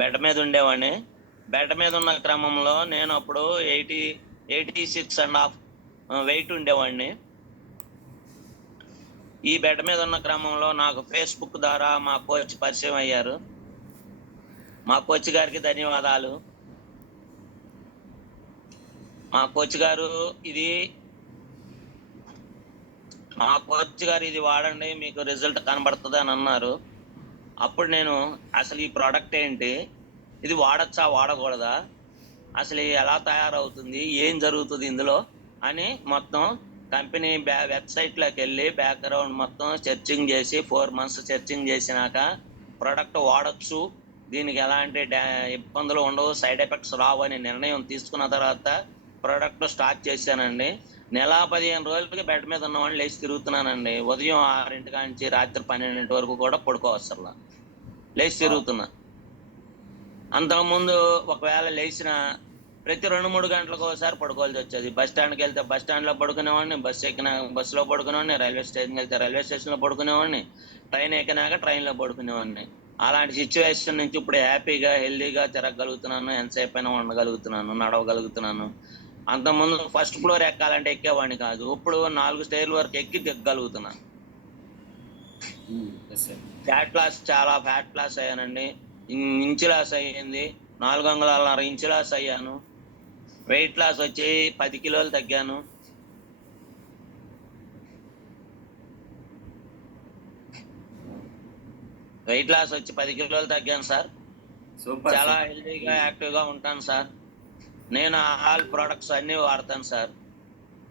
Bed మీద ఉండేవాడిని. Bed మీద ఉన్న క్రమంలో నేను అప్పుడు 86.5 వెయిట్ ఉండేవాడిని. ఈ బెడ్ మీద ఉన్న క్రమంలో నాకు ఫేస్బుక్ ద్వారా మా కోచ్ పరిచయం అయ్యారు. మా కోచ్ గారికి ధన్యవాదాలు. మా కోచ్ గారు ఇది వాడండి, మీకు రిజల్ట్ కనబడుతుంది అని అన్నారు. అప్పుడు నేను అసలు ఈ ప్రోడక్ట్ ఏంటి, ఇది వాడచ్చా వాడకూడదా, అసలు ఎలా తయారవుతుంది, ఏం జరుగుతుంది ఇందులో అని మొత్తం కంపెనీ వెబ్సైట్లోకి వెళ్ళి బ్యాక్గ్రౌండ్ మొత్తం సెర్చింగ్ చేసి 4 months సెర్చింగ్ చేసినాక ప్రోడక్ట్ వాడచ్చు, దీనికి ఎలాంటి ఇబ్బందులు ఉండవు, సైడ్ ఎఫెక్ట్స్ రావు అని నిర్ణయం తీసుకున్న తర్వాత ప్రోడక్ట్ స్టార్ట్ చేశానండి. నెల 15 రోజులకి బెడ్ మీద ఉన్నవాడిని లేచి తిరుగుతున్నానండి. ఉదయం 6 నుంచి రాత్రి 12 వరకు కూడా పడుకోవసరలా, లేచి తిరుగుతున్నా. అంతకుముందు ఒకవేళ లేచిన ప్రతి 2-3 గంటలకు ఒకసారి పడుకోవాల్సి వచ్చేది. బస్ స్టాండ్కి వెళ్తే బస్ స్టాండ్లో పడుకునేవాడిని, బస్సులో పడుకునేవాడిని, రైల్వే స్టేషన్కి వెళ్తే రైల్వే స్టేషన్లో పడుకునేవాడిని, ట్రైన్ ఎక్కినాక ట్రైన్లో పడుకునేవాడిని. అలాంటి సిచ్యువేషన్ నుంచి ఇప్పుడు హ్యాపీగా హెల్దీగా తిరగగలుగుతున్నాను, ఎంతసేపు అయినా ఉండగలుగుతున్నాను, నడవగలుగుతున్నాను. అంతకుముందు ఫస్ట్ ఫ్లోర్ ఎక్కాలంటే ఎక్కేవాడిని కాదు, ఇప్పుడు 4 స్టేర్ల వరకు ఎక్కి దిగ్గలుగుతున్నాను. చాలా ఫ్యాట్ లాస్ అయ్యానండి. ఇంచు లాస్ అయ్యింది, 4.5 ఇంచు లాస్ అయ్యాను. వెయిట్ లాస్ వచ్చి 10 కిలోలు తగ్గాను. వెయిట్ లాస్ వచ్చి 10 కిలోలు తగ్గాను సార్. చాలా హెల్దీగా యాక్టివ్గా ఉంటాను సార్. నేను ఆల్ ప్రొడక్ట్స్ అన్నీ వాడతాను సార్,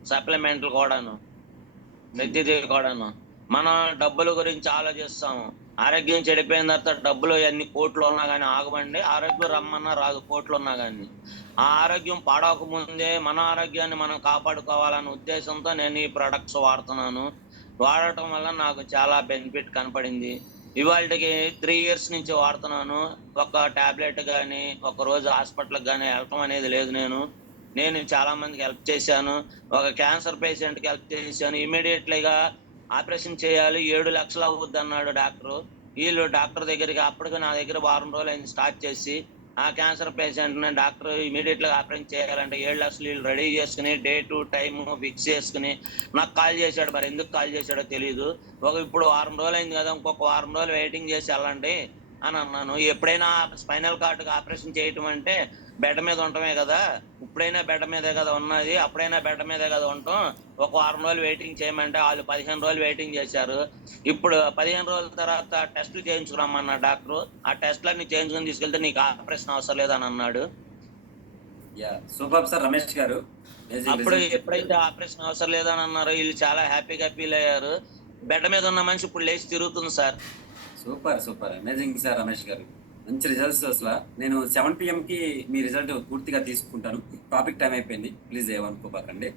సప్లిమెంట్లు కూడాను, ప్రతిదీ కూడాను. మనం డబ్బుల గురించి ఆలోచిస్తాము, ఆరోగ్యం చెడిపోయిన తర్వాత డబ్బులు ఎన్ని కోట్లు ఉన్నా కానీ ఆగమండి, ఆరోగ్యం రమ్మన్నా రాదు కోట్లు ఉన్నా కానీ. ఆ ఆరోగ్యం పాడవక ముందే మన ఆరోగ్యాన్ని మనం కాపాడుకోవాలనే ఉద్దేశంతో నేను ఈ ప్రొడక్ట్స్ వాడుతున్నాను. వాడటం వల్ల నాకు చాలా బెనిఫిట్ కనపడింది. ఇవాళకి 3 years నుంచి వాడుతున్నాను. ఒక టాబ్లెట్ కానీ ఒక రోజు హాస్పిటల్కి కానీ వెళ్ళటం అనేది లేదు. నేను చాలా మందికి హెల్ప్ చేశాను. ఒక క్యాన్సర్ పేషెంట్కి హెల్ప్ చేశాను. ఇమీడియట్లీగా ఆపరేషన్ చేయాలి, 7 లక్షలు అవుద్ది అన్నాడు డాక్టరు. వీళ్ళు డాక్టర్ దగ్గరికి అప్పటికి నా దగ్గర 1 వారం రోజులు అయింది స్టార్ట్ చేసి. ఆ క్యాన్సర్ పేషెంట్ని డాక్టర్ ఇమీడియట్గా ఆపరేషన్ చేయాలంటే 7 లక్షలు వీళ్ళు రెడీ చేసుకుని డేటు టైము ఫిక్స్ చేసుకుని నాకు కాల్ చేశాడు. మరి ఎందుకు కాల్ చేశాడో తెలియదు. ఇప్పుడు 1 వారం రోజులు అయింది కదా, ఇంకొక 1 వారం రోజులు వెయిటింగ్ చేసి వెళ్ళండి అని అన్నాను. ఎప్పుడైనా స్పైనల్ కార్డ్కి ఆపరేషన్ చేయటం అంటే బెడ్ మీద ఉండటమే కదా, ఇప్పుడైనా బెడ్ మీదే కదా ఉన్నది, అప్పుడైనా బెడ్ మీదే కదా ఉంటాం. ఒక 1 వారం రోజులు వెయిటింగ్ చేయమంటే వాళ్ళు 15 రోజులు వెయిటింగ్ చేశారు. ఇప్పుడు 15 రోజుల తర్వాత టెస్టులు చేయించుకురమ్మన్న డాక్టరు. ఆ టెస్టులన్నీ చేయించుకుని తీసుకెళ్తే నీకు ఆపరేషన్ అవసరం లేదని అన్నాడు. సూపర్ సార్ రమేష్ గారు. అప్పుడు ఎప్పుడైతే ఆపరేషన్ అవసరం లేదని అన్నారో వీళ్ళు చాలా హ్యాపీగా ఫీల్ అయ్యారు. బెడ్ మీద ఉన్న మనిషి ఇప్పుడు లేచి తిరుగుతుంది sir. Super amazing sir Ramesh గారు. మంచి రిజల్ట్స్. అసలు నేను 7 PM మీ రిజల్ట్ పూర్తిగా తీసుకుంటాను. టాపిక్ టైం అయిపోయింది, ప్లీజ్ ఏమనుకోబాకండి.